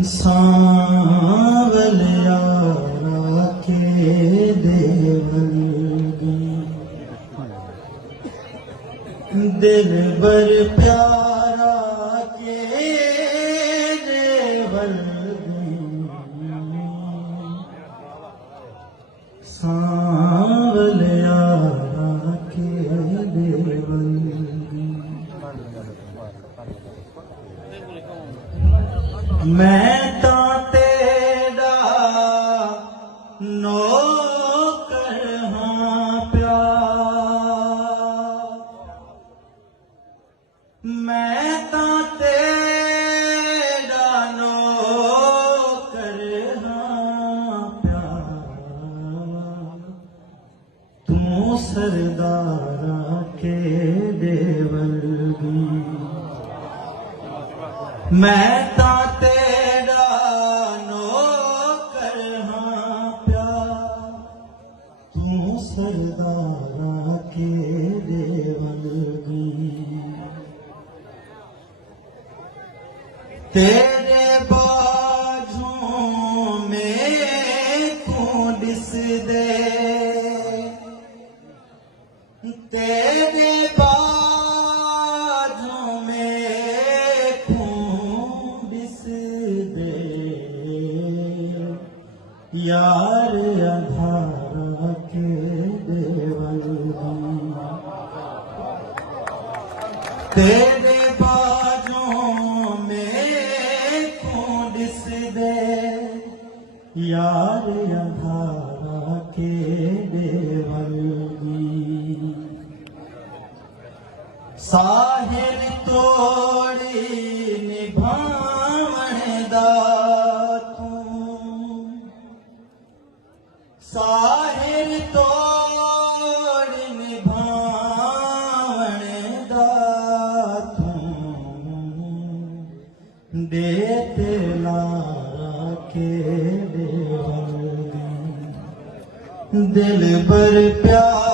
सांवल यारा के देवलगी दिल बर प्यारा के देवलगी सांवल यारा के देवलगी। मैं तो तेरा नौकर हाँ प्यार, मैं तो तेरा नौकर हाँ प्यार, तू सरदारा के देवलगी। मैं तो तेरा नौकर हाँ प्यार, तू सरदारा के देवलगी। तेरे बाजों में तू दिस दे, तेरे बाजों में यार अंधारा के देवलगी। तेरे बाजों में दिस दे, यार अंधारा के देवलगी। साहिर तोड़ी निभावण दा साहिर तोड़ निभावण दा तू देते लारा के देवलगी। दिल बर प्यार